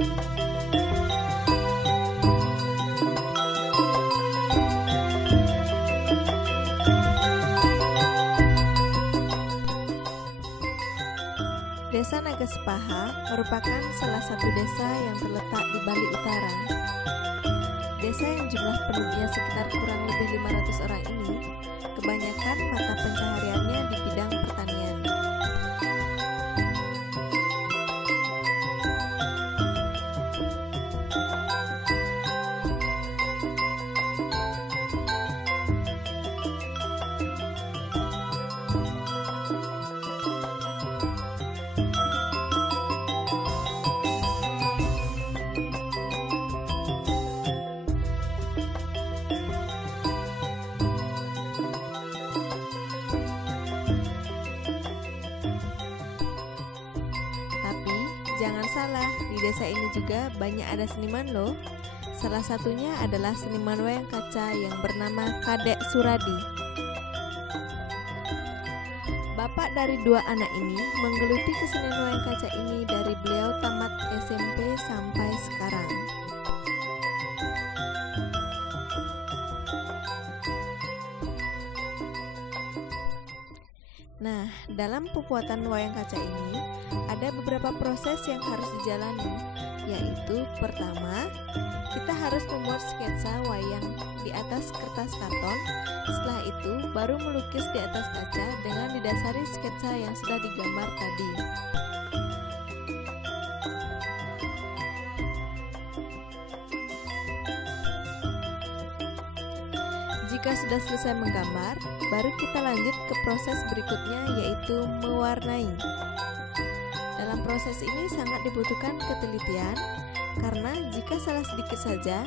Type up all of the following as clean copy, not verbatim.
Desa Nagasepaha merupakan salah satu desa yang terletak di Bali Utara. Desa yang jumlah penduduknya sekitar kurang lebih 500 orang ini, kebanyakan mata pencahariannya di bidang pertanian. Jangan salah, di desa ini juga banyak ada seniman loh. Salah satunya adalah seniman wayang kaca yang bernama Kadek Suradi. Bapak dari dua anak ini menggeluti kesenian wayang kaca ini dari beliau tamat SMP sampai sekarang. Nah, dalam pembuatan wayang kaca ini ada beberapa proses yang harus dijalani, yaitu pertama, kita harus membuat sketsa wayang di atas kertas karton. Setelah itu, baru melukis di atas kaca dengan didasari sketsa yang sudah digambar tadi. Jika sudah selesai menggambar, baru kita lanjut ke proses berikutnya, yaitu mewarnai. Dalam proses ini sangat dibutuhkan ketelitian, karena jika salah sedikit saja,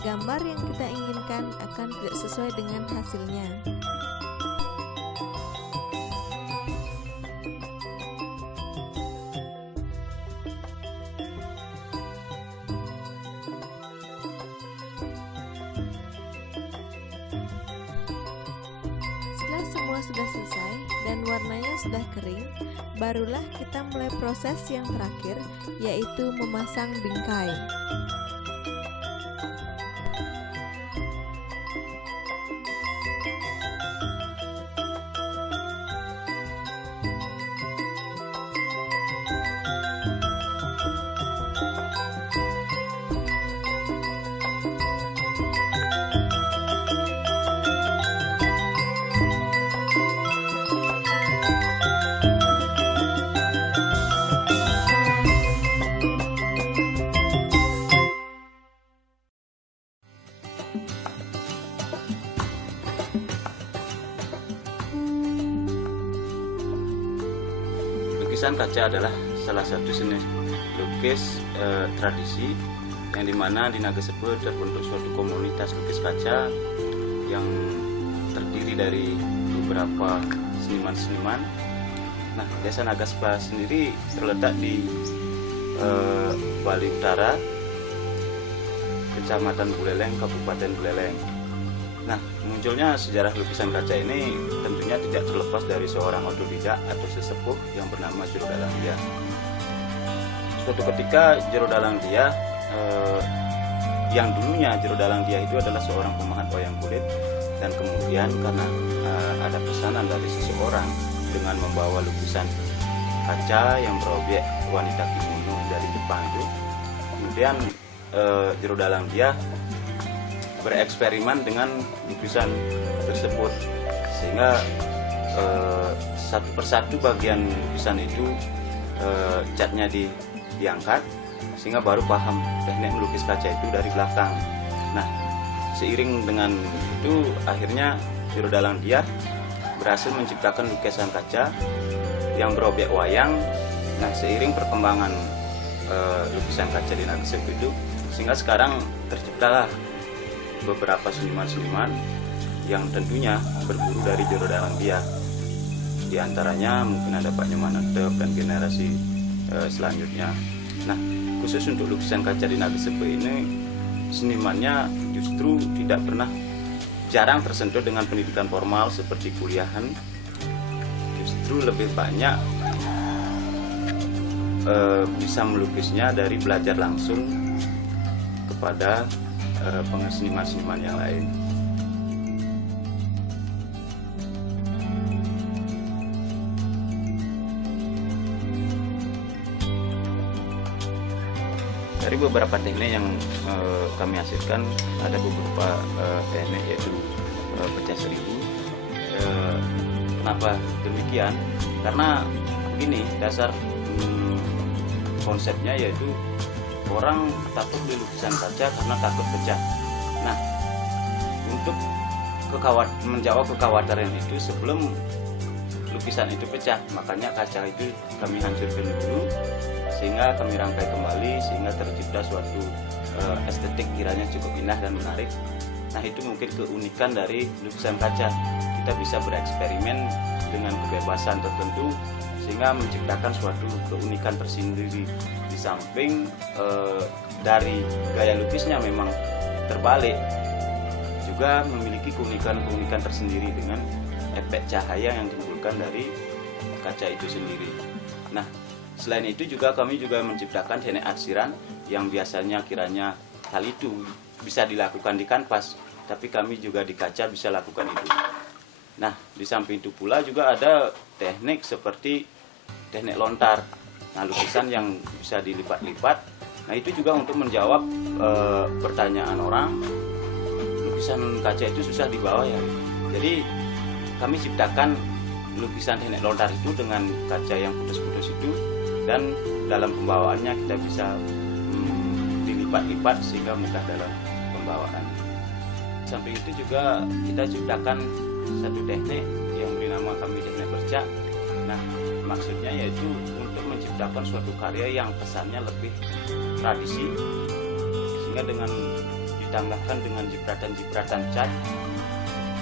gambar yang kita inginkan akan tidak sesuai dengan hasilnya. Setelah semua sudah selesai dan warnanya sudah kering, barulah kita mulai proses yang terakhir, yaitu memasang bingkai. Lukisan kaca adalah salah satu seni lukis tradisi yang dimana di Nagasepe terbentuk suatu komunitas lukis kaca yang terdiri dari beberapa seniman-seniman. Nah, Desa Nagasepe sendiri terletak di Bali Utara, Kecamatan Buleleng, Kabupaten Buleleng. Nah, munculnya sejarah lukisan kaca ini tentunya tidak terlepas dari seorang otodidak atau sesepuh yang bernama Jero Dalang Dia. Suatu ketika Jero Dalang Dia, yang dulunya Jero Dalang Dia itu adalah seorang pemahat wayang kulit, dan kemudian karena ada pesanan dari seseorang dengan membawa lukisan kaca yang berobjek wanita kimono dari Jepang itu, kemudian Jero Dalang Dia bereksperimen dengan lukisan tersebut, sehingga satu persatu bagian lukisan itu catnya diangkat, sehingga baru paham teknik melukis kaca itu dari belakang. Nah, seiring dengan itu akhirnya Jero Dalang Dia berhasil menciptakan lukisan kaca yang berobjek wayang. Nah, seiring perkembangan lukisan kaca di Nagasepe itu, sehingga sekarang terciptalah beberapa seniman-seniman yang tentunya berburu dari Jero Dalang Dia. Di antaranya mungkin ada Pak Nyomanatep dan generasi selanjutnya. Nah, khusus untuk lukisan kaca di Nagasepe ini, senimannya justru tidak pernah, jarang tersentuh dengan pendidikan formal seperti kuliahan. Justru lebih banyak bisa melukisnya dari belajar langsung kepada seniman-seniman yang lain. Dari beberapa teknik yang kami hasilkan, ada beberapa teknik yaitu pecah seribu. Kenapa demikian? Karena begini, dasar konsepnya yaitu orang takut di lukisan kaca karena takut pecah. Nah, untuk menjawab kekhawatiran itu sebelum lukisan itu pecah, makanya kaca itu kami hancurkan dulu sehingga kami rangkai kembali sehingga tercipta suatu estetik kiranya cukup indah dan menarik. Nah, itu mungkin keunikan dari lukisan kaca. Kita bisa bereksperimen dengan kebebasan tertentu sehingga menciptakan suatu keunikan tersendiri. Di samping dari gaya lukisnya memang terbalik, juga memiliki keunikan-keunikan tersendiri dengan efek cahaya yang ditimbulkan dari kaca itu sendiri. Nah, selain itu juga kami juga menciptakan teknik arsiran yang biasanya kiranya hal itu bisa dilakukan di kanvas, tapi kami juga di kaca bisa lakukan itu. Nah, di samping itu pula juga ada teknik seperti teknik lontar. Nah, lukisan yang bisa dilipat-lipat. Nah, itu juga untuk menjawab pertanyaan orang, lukisan kaca itu susah dibawa ya. Jadi kami ciptakan lukisan teknik lontar itu dengan kaca yang putus-putus itu, dan dalam pembawaannya kita bisa dilipat-lipat sehingga mudah dalam pembawaan. Samping itu juga kita ciptakan satu teknik yang beri nama kami teknik bercak. Nah, maksudnya yaitu untuk menciptakan suatu karya yang kesannya lebih tradisi, sehingga dengan ditambahkan dengan jipratan-jipratan cat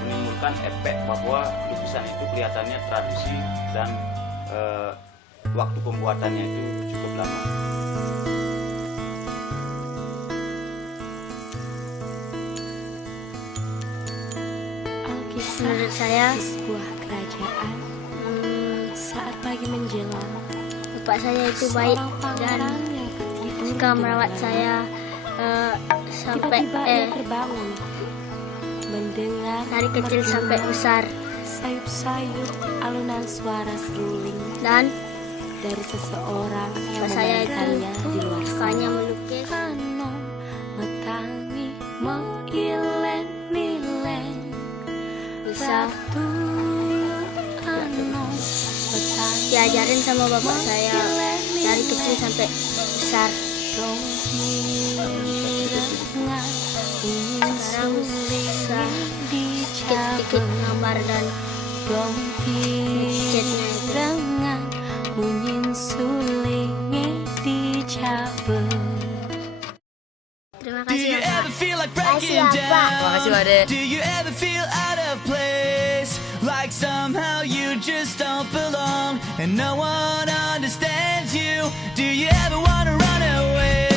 menimbulkan efek bahwa lukisan itu kelihatannya tradisi dan waktu pembuatannya itu cukup lama. Menurut saya, sebuah kerajaan saat pagi menjelang, bapak saya itu baik dan suka merawat saya sampai tiba-tiba ia terbangun mendengar dari kecil sampai besar, sayup-sayup alunan suara seruling dan dari seseorang yang bapak saya memainkannya itu di luar sukanya sana. melukis. Kano metangi moilen-milen Bisa satu ano metangi diajarin sama bapak saya dari kecil sampai besar. Sekarang bisa sedikit-sedikit gambar dan catnya itu. dengan bunyi sulingnya dicabut. Terima kasih ya Pak. Terima kasih Wade. Do you ever feel out of place? Like somehow you just don't belong and no one understands you? Do you ever wanna run away?